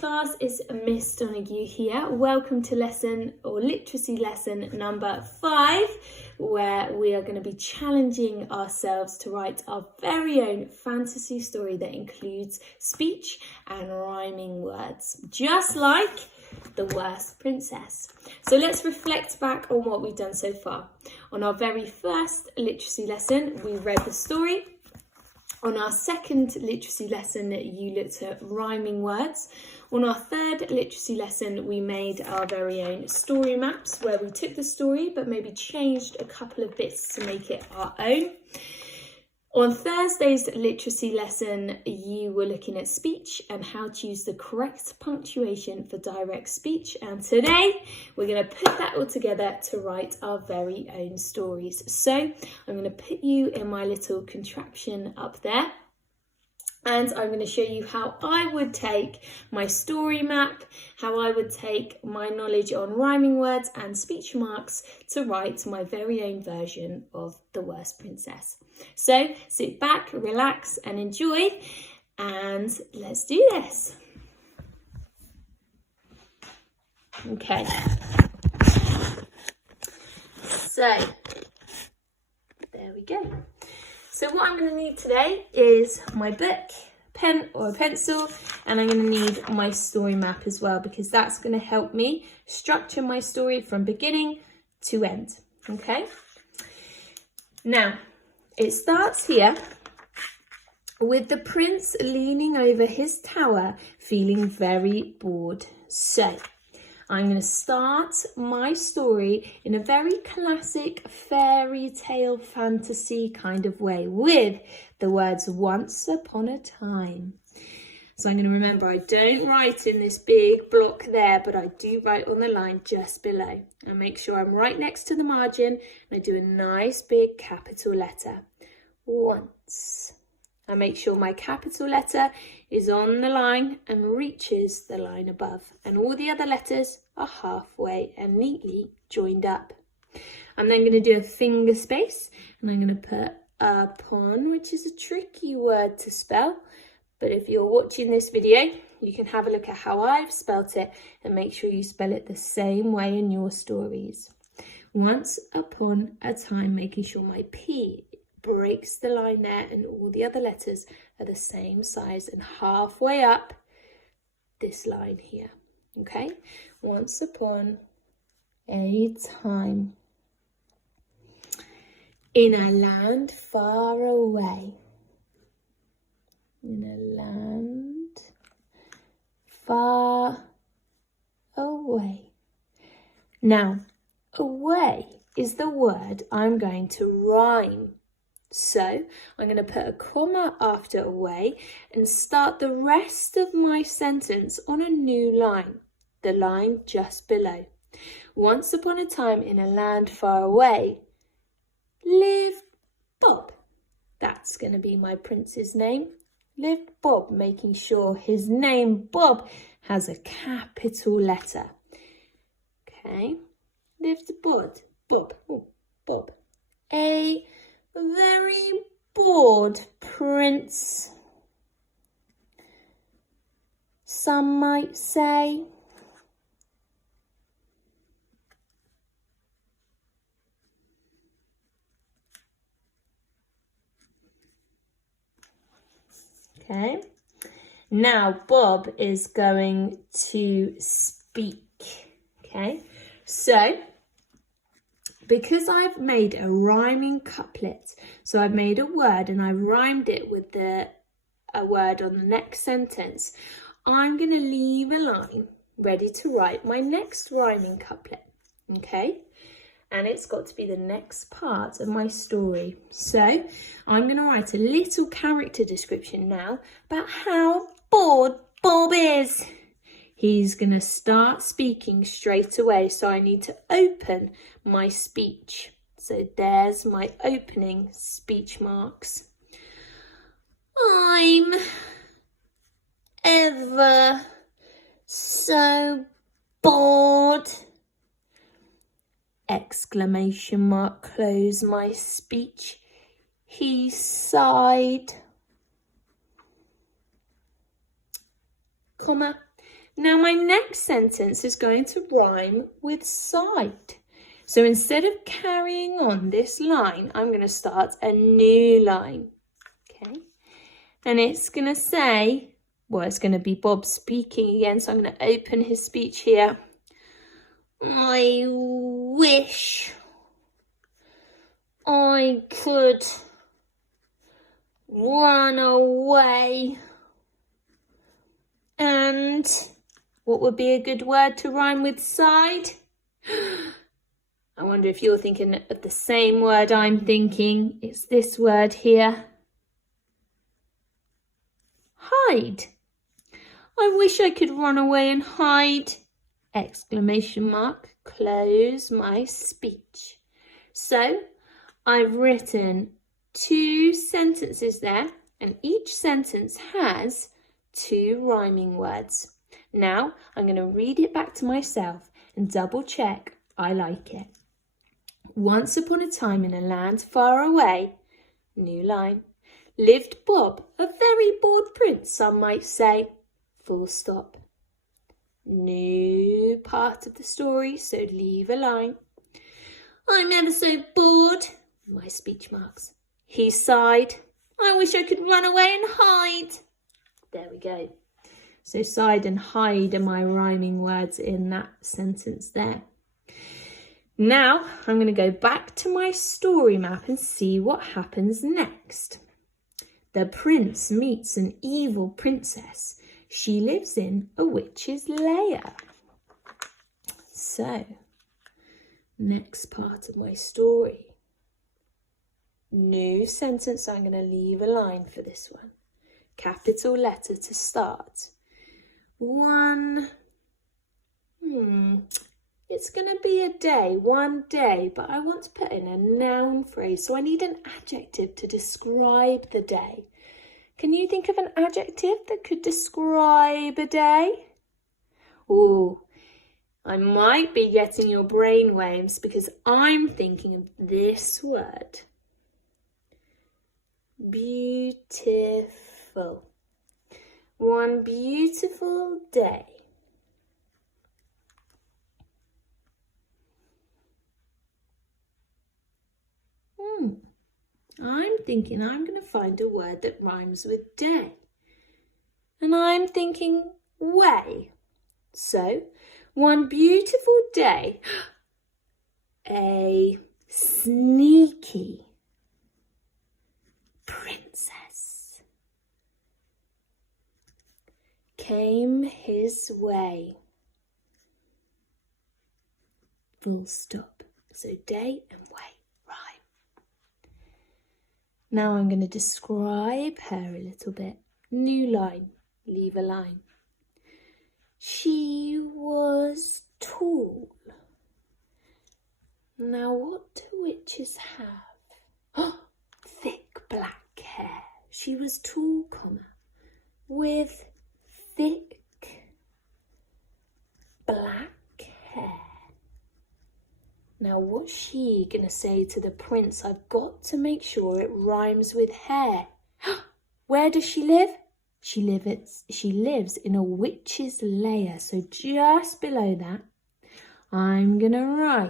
Class, is Miss Donoghue here. Welcome to literacy lesson number 5, where we are going to be challenging ourselves to write our very own fantasy story that includes speech and rhyming words, just like The Worst Princess. So let's reflect back on what we've done so far. On our very first literacy lesson, we read the story. On our second literacy lesson, you looked at rhyming words. On our third literacy lesson, we made our very own story maps, where we took the story but maybe changed a couple of bits to make it our own. On Thursday's literacy lesson, you were looking at speech and how to use the correct punctuation for direct speech. And today, we're going to put that all together to write our very own stories. So I'm going to put you in my little contraption up there. And I'm going to show you how I would take my story map, how I would take my knowledge on rhyming words and speech marks to write my very own version of The Worst Princess. So sit back, relax and enjoy, and let's do this. Okay. So there we go. So what I'm going to need today is my book, pen or a pencil, and I'm going to need my story map as well, because that's going to help me structure my story from beginning to end. Okay? Now, it starts here with the prince leaning over his tower, feeling very bored. So I'm going to start my story in a very classic fairy tale fantasy kind of way with the words once upon a time. So I'm going to remember I don't write in this big block there, but I do write on the line just below. And make sure I'm right next to the margin and I do a nice big capital letter. Once. I make sure my capital letter is on the line and reaches the line above, and all the other letters are halfway and neatly joined up. I'm then going to do a finger space, and I'm going to put upon, which is a tricky word to spell, but if you're watching this video, you can have a look at how I've spelt it and make sure you spell it the same way in your stories. Once upon a time, making sure my P breaks the line there and all the other letters are the same size and halfway up this line here. Okay, once upon a time in a land far away. In a land far away. Now, away is the word I'm going to rhyme. So I'm going to put a comma after away and start the rest of my sentence on a new line, the line just below. Once upon a time in a land far away, lived Bob. That's going to be my prince's name. Lived Bob, making sure his name Bob has a capital letter. Okay, lived Bob. Bob. A very bored prince, some might say. Okay, now Bob is going to speak. Okay, so because I've made a rhyming couplet, so I've made a word and I've rhymed it with a word on the next sentence, I'm going to leave a line ready to write my next rhyming couplet, okay? And it's got to be the next part of my story. So I'm going to write a little character description now about how bored Bob is. He's going to start speaking straight away, so I need to open my speech. So there's my opening speech marks. I'm ever so bored! Exclamation mark, close my speech. He sighed. Comma. Now my next sentence is going to rhyme with side. So instead of carrying on this line, I'm going to start a new line. Okay. And it's going to say, well, it's going to be Bob speaking again. So I'm going to open his speech here. I wish I could run away. And what would be a good word to rhyme with side? I wonder if you're thinking of the same word I'm thinking. It's this word here. Hide. I wish I could run away and hide. Exclamation mark. Close my speech. So I've written 2 sentences there, and each sentence has 2 rhyming words. Now I'm going to read it back to myself and double check I like it. Once upon a time in a land far away, new line, lived Bob, a very bored prince, some might say, full stop. New part of the story, so leave a line. I'm ever so bored, my speech marks. He sighed, I wish I could run away and hide. There we go. So side and hide are my rhyming words in that sentence there. Now I'm going to go back to my story map and see what happens next. The prince meets an evil princess. She lives in a witch's lair. So, next part of my story. New sentence, I'm going to leave a line for this one. Capital letter to start. It's going to be a day, one day, but I want to put in a noun phrase, so I need an adjective to describe the day. Can you think of an adjective that could describe a day? Ooh, I might be getting your brain waves because I'm thinking of this word. Beautiful. One beautiful day. I'm thinking I'm going to find a word that rhymes with day. And I'm thinking way. So, one beautiful day, a sneaky princess came his way. Full stop. So day and way. Now I'm going to describe her a little bit. New line, leave a line. She was tall. Now what do witches have? Oh, thick black hair. She was tall, with thick black hair. Now, what's she going to say to the prince? I've got to make sure it rhymes with hair. Where does she live? She lives in a witch's lair. So just below that, I'm going to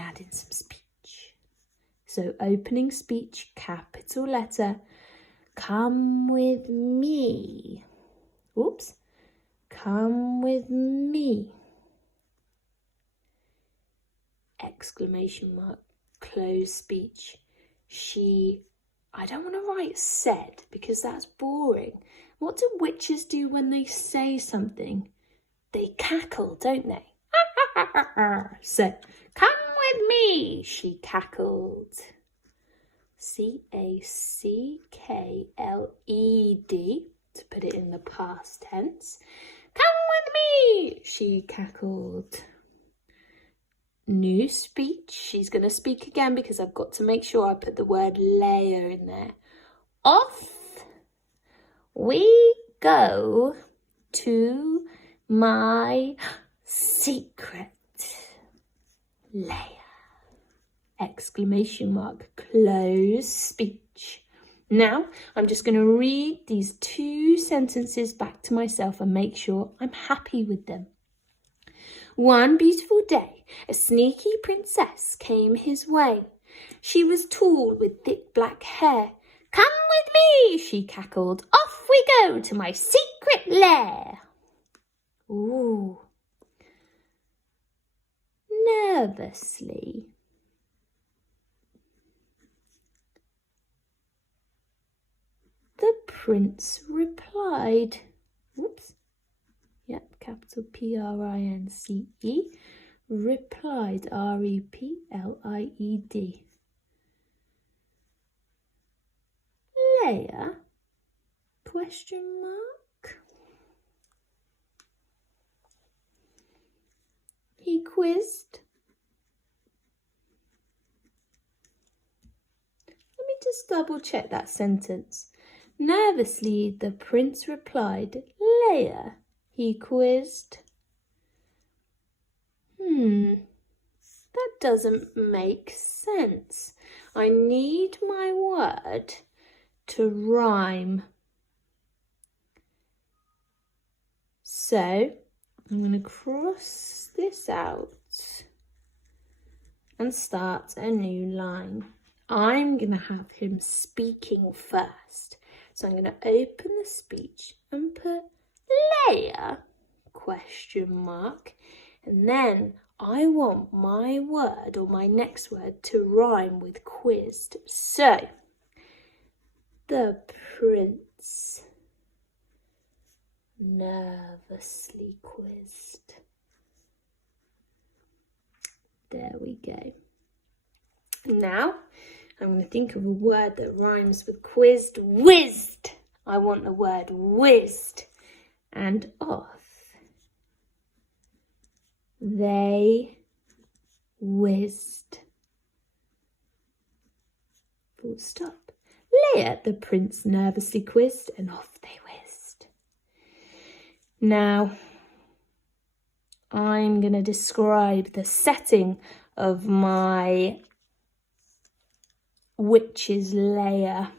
add in some speech. So opening speech, capital letter, come with me. Oops, come with me. Exclamation mark, close speech. I don't want to write said because that's boring. What do witches do when they say something? They cackle, don't they? So, come with me, she cackled. C-A-C-K-L-E-D, to put it in the past tense. Come with me, she cackled. New speech. She's going to speak again because I've got to make sure I put the word layer in there. Off we go to my secret layer. Exclamation mark, close speech. Now, I'm just going to read these 2 sentences back to myself and make sure I'm happy with them. One beautiful day, a sneaky princess came his way. She was tall with thick black hair. "Come with me," she cackled. "Off we go to my secret lair." Ooh. Nervously. The prince replied. Whoops. Yep, capital P-R-I-N-C-E. Replied, R-E-P-L-I-E-D. Leia? Question mark. He quizzed. Let me just double check that sentence. Nervously, the prince replied, Leia? He quizzed. That doesn't make sense. I need my word to rhyme. So I'm going to cross this out and start a new line. I'm going to have him speaking first. So I'm going to open the speech and put Leia, question mark, and then I want my word or my next word to rhyme with quizzed. So, the prince nervously quizzed. There we go. Now, I'm going to think of a word that rhymes with quizzed. Whizzed. I want the word whizzed. And off they whizzed. Full stop. Leia, the prince nervously quizzed, and off they whizzed. Now, I'm going to describe the setting of my witch's lair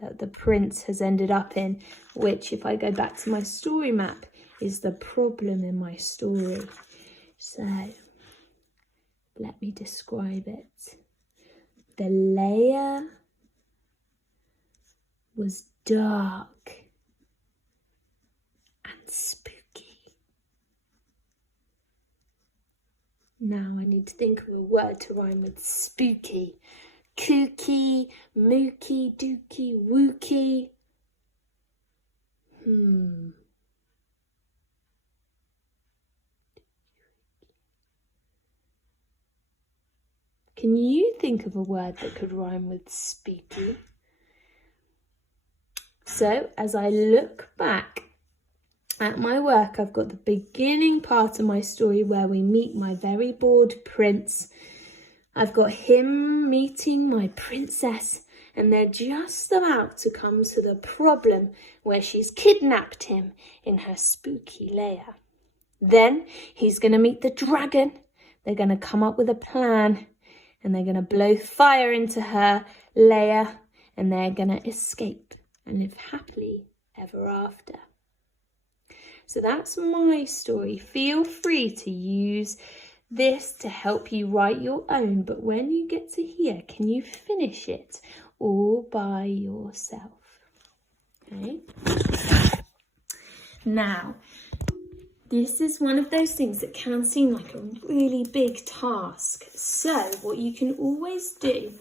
that the prince has ended up in, which, if I go back to my story map, is the problem in my story. So, let me describe it. The lair was dark and spooky. Now I need to think of a word to rhyme with spooky. Kooky, mooky, dooky, wooky. Can you think of a word that could rhyme with spooky? So, as I look back at my work, I've got the beginning part of my story where we meet my very bored prince. I've got him meeting my princess, and they're just about to come to the problem where she's kidnapped him in her spooky lair. Then he's going to meet the dragon. They're going to come up with a plan, and they're going to blow fire into her lair, and they're going to escape and live happily ever after. So that's my story. Feel free to use this to help you write your own, but when you get to here, can you finish it all by yourself? Okay. Now, this is one of those things that can seem like a really big task. So what you can always do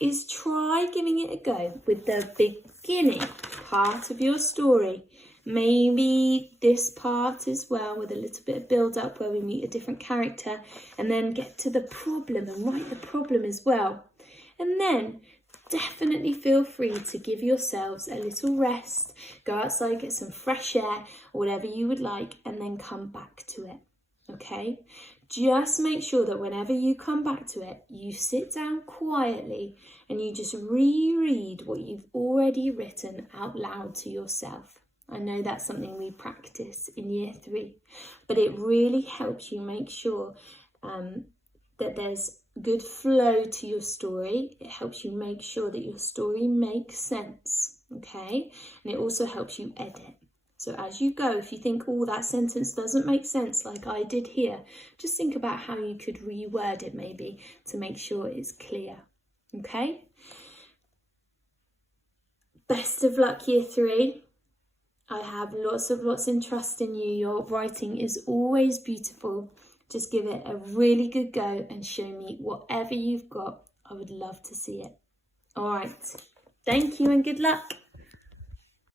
is try giving it a go with the beginning part of your story. Maybe this part as well, with a little bit of build up where we meet a different character, and then get to the problem and write the problem as well. And then definitely feel free to give yourselves a little rest, go outside, get some fresh air, or whatever you would like, and then come back to it. Okay? Just make sure that whenever you come back to it, you sit down quietly and you just reread what you've already written out loud to yourself. I know that's something we practice in year 3, but it really helps you make sure that there's good flow to your story. It helps you make sure that your story makes sense, okay? And it also helps you edit. So as you go, if you think, oh, that sentence doesn't make sense like I did here, just think about how you could reword it maybe to make sure it's clear, okay? Best of luck, Year 3. I have lots and trust in you. Your writing is always beautiful. Just give it a really good go and show me whatever you've got. I would love to see it. All right. Thank you and good luck.